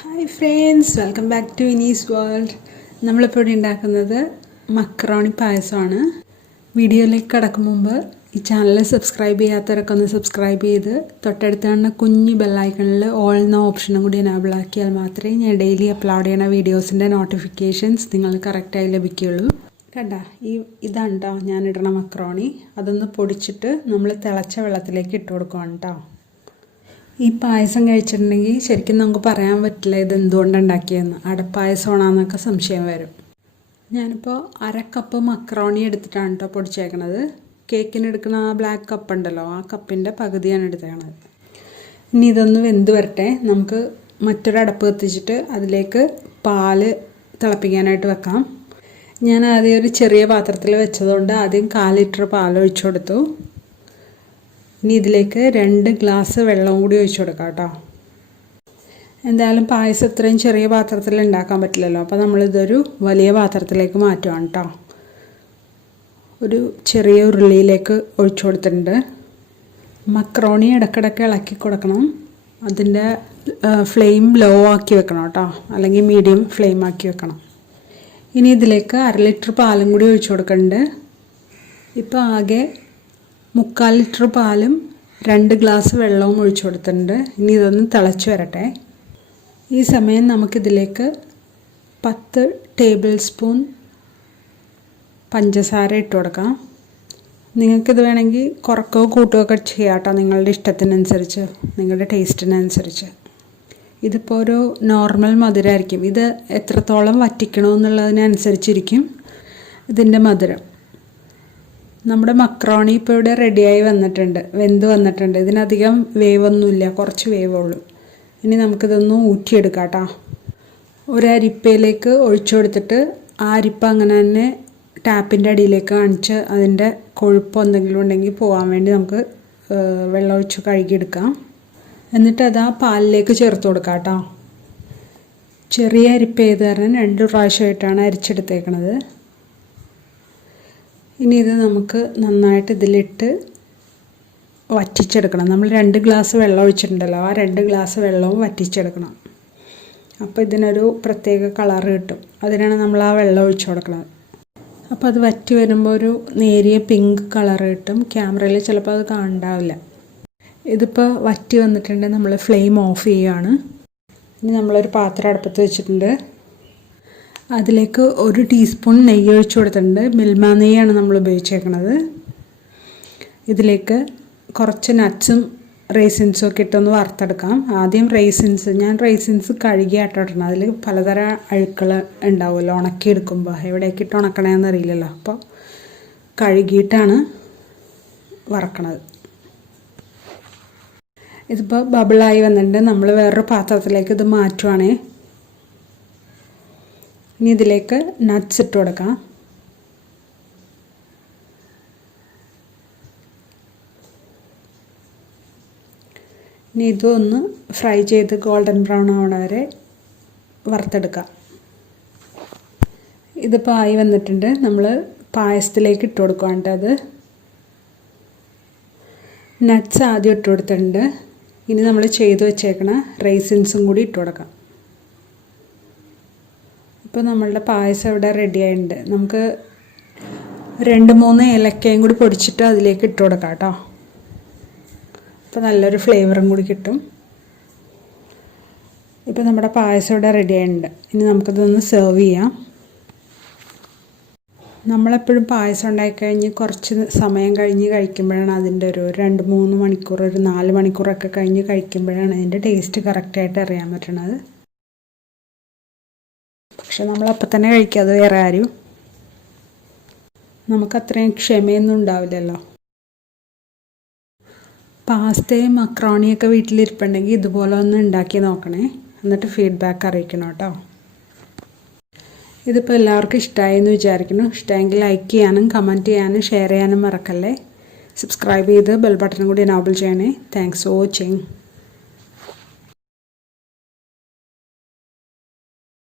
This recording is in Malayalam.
Hi friends, welcome back to Viniz world. നമ്മളിപ്പോൾ ഇവിടെ ഉണ്ടാക്കുന്നത് മക്കറോണി പായസമാണ്. വീഡിയോയിലേക്ക് കടക്കും മുമ്പ് ഈ ചാനൽ സബ്സ്ക്രൈബ് ചെയ്യാത്തവരൊക്കെ ഒന്ന് സബ്സ്ക്രൈബ് ചെയ്ത് തൊട്ടടുത്ത് കാണുന്ന കുഞ്ഞു ബെല്ലൈക്കണിൽ ഓൾ എന്ന ഓപ്ഷനും കൂടി എനേബിൾ ആക്കിയാൽ മാത്രമേ ഞാൻ ഡെയിലി അപ്ലോഡ് ചെയ്യുന്ന വീഡിയോസിൻ്റെ നോട്ടിഫിക്കേഷൻസ് നിങ്ങൾക്ക് കറക്റ്റായി ലഭിക്കുകയുള്ളൂ. കണ്ടാ ഇതാണ് കേട്ടോ ഞാനിടണ മക്കറോണി. അതൊന്ന് പൊടിച്ചിട്ട് നമ്മൾ തിളച്ച വെള്ളത്തിലേക്ക് ഇട്ട് കൊടുക്കുകയാണ് കേട്ടോ. ഈ പായസം കഴിച്ചിട്ടുണ്ടെങ്കിൽ ശരിക്കും നമുക്ക് പറയാൻ പറ്റില്ല ഇത് എന്തുകൊണ്ടാണ് ഉണ്ടാക്കിയതെന്ന്. അടപ്പായസമാണെന്നൊക്കെ സംശയം വരും. ഞാനിപ്പോൾ 1/2 കപ്പ് മക്കറോണി എടുത്തിട്ടാണ് കേട്ടോ പൊടിച്ചേക്കണത്. കേക്കിന് എടുക്കുന്ന ആ ബ്ലാക്ക് കപ്പ് ഉണ്ടല്ലോ, ആ കപ്പിൻ്റെ പകുതിയാണ് എടുത്തേക്കണത്. ഇനി ഇതൊന്ന് വെന്ത് വരട്ടെ. നമുക്ക് മറ്റൊരു അടപ്പ് കത്തിച്ചിട്ട് അതിലേക്ക് പാല് തിളപ്പിക്കാനായിട്ട് വെക്കാം. ഞാൻ ആദ്യം ഒരു ചെറിയ പാത്രത്തിൽ വെച്ചതുകൊണ്ട് ആദ്യം 1/4 ലിറ്റർ പാൽ ഒഴിച്ചു കൊടുത്തു. ഇനി ഇതിലേക്ക് 2 ഗ്ലാസ് വെള്ളം കൂടി ഒഴിച്ചു കൊടുക്കാം കേട്ടോ. എന്തായാലും പായസം ഇത്രയും ചെറിയ പാത്രത്തിൽ ഉണ്ടാക്കാൻ പറ്റില്ലല്ലോ, അപ്പോൾ നമ്മളിതൊരു വലിയ പാത്രത്തിലേക്ക് മാറ്റുകയാണ് കേട്ടോ. ഒരു ചെറിയ ഉരുളിയിലേക്ക് ഒഴിച്ചു കൊടുത്തിട്ടുണ്ട്. മക്കറോണി ഇടയ്ക്കിടയ്ക്ക് ഇളക്കി കൊടുക്കണം. അതിൻ്റെ ഫ്ലെയിം ലോ ആക്കി വെക്കണം കേട്ടോ, അല്ലെങ്കിൽ മീഡിയം ഫ്ലെയിം ആക്കി വെക്കണം. ഇനി ഇതിലേക്ക് 1/2 ലിറ്റർ പാലും കൂടി ഒഴിച്ചു കൊടുക്കുന്നുണ്ട്. ഇപ്പോൾ ആകെ 3/4 ലിറ്റർ പാലും 2 ഗ്ലാസ് വെള്ളവും ഒഴിച്ചു കൊടുത്തിട്ടുണ്ട്. ഇനി ഇതൊന്ന് തിളച്ച് വരട്ടെ. ഈ സമയം നമുക്കിതിലേക്ക് 10 ടേബിൾ സ്പൂൺ പഞ്ചസാര ഇട്ട് കൊടുക്കാം. നിങ്ങൾക്കിത് വേണമെങ്കിൽ കുറക്കോ കൂട്ടുകയോ ഒക്കെ ചെയ്യാം കേട്ടോ, നിങ്ങളുടെ ഇഷ്ടത്തിനനുസരിച്ച്, നിങ്ങളുടെ ടേസ്റ്റിനനുസരിച്ച്. ഇതിപ്പോൾ ഒരു നോർമൽ മധുരമായിരിക്കും. ഇത് എത്രത്തോളം വറ്റിക്കണമെന്നുള്ളതിനനുസരിച്ചിരിക്കും ഇതിൻ്റെ മധുരം. നമ്മുടെ മക്കറോണി ഇപ്പോൾ ഇവിടെ റെഡിയായി വന്നിട്ടുണ്ട്, വെന്ത് വന്നിട്ടുണ്ട്. ഇതിനധികം വേവൊന്നുമില്ല, കുറച്ച് വേവുള്ളൂ. ഇനി നമുക്കിതൊന്ന് ഊറ്റിയെടുക്കാം കേട്ടോ. ഒരു അരിപ്പയിലേക്ക് ഒഴിച്ചു കൊടുത്തിട്ട് ആ അരിപ്പ അങ്ങനെ തന്നെ ടാപ്പിൻ്റെ അടിയിലേക്ക് കാണിച്ച് അതിൻ്റെ കൊഴുപ്പ് എന്തെങ്കിലും ഉണ്ടെങ്കിൽ പോകാൻ വേണ്ടി നമുക്ക് വെള്ളം ഒഴിച്ച് കഴുകിയെടുക്കാം. എന്നിട്ട് അത് ആ പാലിലേക്ക് ചേർത്ത് കൊടുക്കാം കേട്ടോ. ചെറിയ അരിപ്പ ചെയ്ത് കാരണം 2 പ്രാവശ്യമായിട്ടാണ് അരിച്ചെടുത്തേക്കണത്. ഇനി ഇത് നമുക്ക് നന്നായിട്ട് ഇതിലിട്ട് വറ്റിച്ചെടുക്കണം. നമ്മൾ 2 ഗ്ലാസ് വെള്ളം ഒഴിച്ചിട്ടുണ്ടല്ലോ, ആ 2 ഗ്ലാസ് വെള്ളവും വറ്റിച്ചെടുക്കണം. അപ്പോൾ ഇതിനൊരു പ്രത്യേക കളർ കിട്ടും. അതിനാണ് നമ്മൾ ആ വെള്ളം ഒഴിച്ചു കൊടുക്കുന്നത്. അപ്പോൾ അത് വറ്റി വരുമ്പോൾ ഒരു നേരിയ പിങ്ക് കളർ കിട്ടും. ക്യാമറയിൽ ചിലപ്പോൾ അത് കാണണ്ടാവില്ല. ഇതിപ്പോൾ വറ്റി വന്നിട്ടുണ്ടെങ്കിൽ നമ്മൾ ഫ്ലെയിം ഓഫ് ചെയ്യുകയാണ്. ഇനി നമ്മളൊരു പാത്രം അടുപ്പത്ത് വെച്ചിട്ടുണ്ട്. അതിലേക്ക് 1 ടീസ്പൂൺ നെയ്യ് ഒഴിച്ചു കൊടുത്തിട്ടുണ്ട്. മിൽമ നെയ്യാണ് നമ്മൾ ഉപയോഗിച്ചേക്കുന്നത്. ഇതിലേക്ക് കുറച്ച് നട്ട്സും റേസിൻസും ഒക്കെ ഇട്ടൊന്ന് വറുത്തെടുക്കാം. ആദ്യം ഞാൻ റേസിൻസ് കഴുകിയാട്ടോ ഇടണം. അതിൽ പലതരം അഴുക്കൾ ഉണ്ടാവുമല്ലോ ഉണക്കിയെടുക്കുമ്പോൾ. എവിടേക്ക് ഇട്ട് ഉണക്കണേന്ന് അറിയില്ലല്ലോ, അപ്പോൾ കഴുകിയിട്ടാണ് വറക്കണത്. ഇതിപ്പോൾ ബബിളായി വന്നിട്ടുണ്ട്. നമ്മൾ വേറൊരു പാത്രത്തിലേക്ക് ഇത് മാറ്റുവാണേ. ഇനി ഇതിലേക്ക് നട്ട്സ് ഇട്ട് കൊടുക്കാം. ഇനി ഇതൊന്ന് ഫ്രൈ ചെയ്ത് ഗോൾഡൻ ബ്രൗൺ ആവണ വരെ വറുത്തെടുക്കാം. ഇതിപ്പോൾ ആയി വന്നിട്ടുണ്ട്. നമ്മൾ പായസത്തിലേക്ക് ഇട്ട് കൊടുക്കുകയാണ് കേട്ടോ. അത് നട്ട്സ് ആദ്യം ഇട്ട് കൊടുത്തിട്ടുണ്ട്. ഇനി നമ്മൾ ചെയ്ത് വെച്ചേക്കണ റൈസിൻസും കൂടി ഇട്ട് കൊടുക്കാം. ഇപ്പോൾ നമ്മളുടെ പായസം ഇവിടെ റെഡി ആയിട്ടുണ്ട്. നമുക്ക് 2-3 ഏലക്കയും കൂടി പൊടിച്ചിട്ട് അതിലേക്ക് ഇട്ട് കൊടുക്കാം കേട്ടോ. അപ്പോൾ നല്ലൊരു ഫ്ലേവറും കൂടി കിട്ടും. ഇപ്പോൾ നമ്മുടെ പായസം ഇവിടെ റെഡി ആയിട്ടുണ്ട്. ഇനി നമുക്കിതൊന്ന് സെർവ് ചെയ്യാം. നമ്മളെപ്പോഴും പായസം ഉണ്ടാക്കിക്കഴിഞ്ഞ് കുറച്ച് സമയം കഴിഞ്ഞ് കഴിക്കുമ്പോഴാണ് അതിൻ്റെ ഒരു 2-3 മണിക്കൂർ, ഒരു 4 മണിക്കൂറൊക്കെ കഴിഞ്ഞ് കഴിക്കുമ്പോഴാണ് അതിൻ്റെ ടേസ്റ്റ് കറക്റ്റായിട്ട് അറിയാൻ പറ്റണത്. പക്ഷെ നമ്മളപ്പം തന്നെ കഴിക്കാതെ വേറെ ആരും നമുക്കത്രയും ക്ഷമയൊന്നും ഉണ്ടാവില്ലല്ലോ. പാസ്തയും മക്രോണിയൊക്കെ വീട്ടിലിരിപ്പുണ്ടെങ്കിൽ ഇതുപോലെ ഒന്ന് ഉണ്ടാക്കി നോക്കണേ. എന്നിട്ട് ഫീഡ്ബാക്ക് അറിയിക്കണം കേട്ടോ. ഇതിപ്പോൾ എല്ലാവർക്കും ഇഷ്ടമായി എന്ന് വിചാരിക്കുന്നു. ഇഷ്ടമെങ്കിൽ ലൈക്ക് ചെയ്യാനും കമൻറ്റ് ചെയ്യാനും ഷെയർ ചെയ്യാനും മറക്കല്ലേ. സബ്സ്ക്രൈബ് ചെയ്ത് ബെൽ ബട്ടൺ കൂടി എനേബിൾ ചെയ്യണേ. Thanks for watching.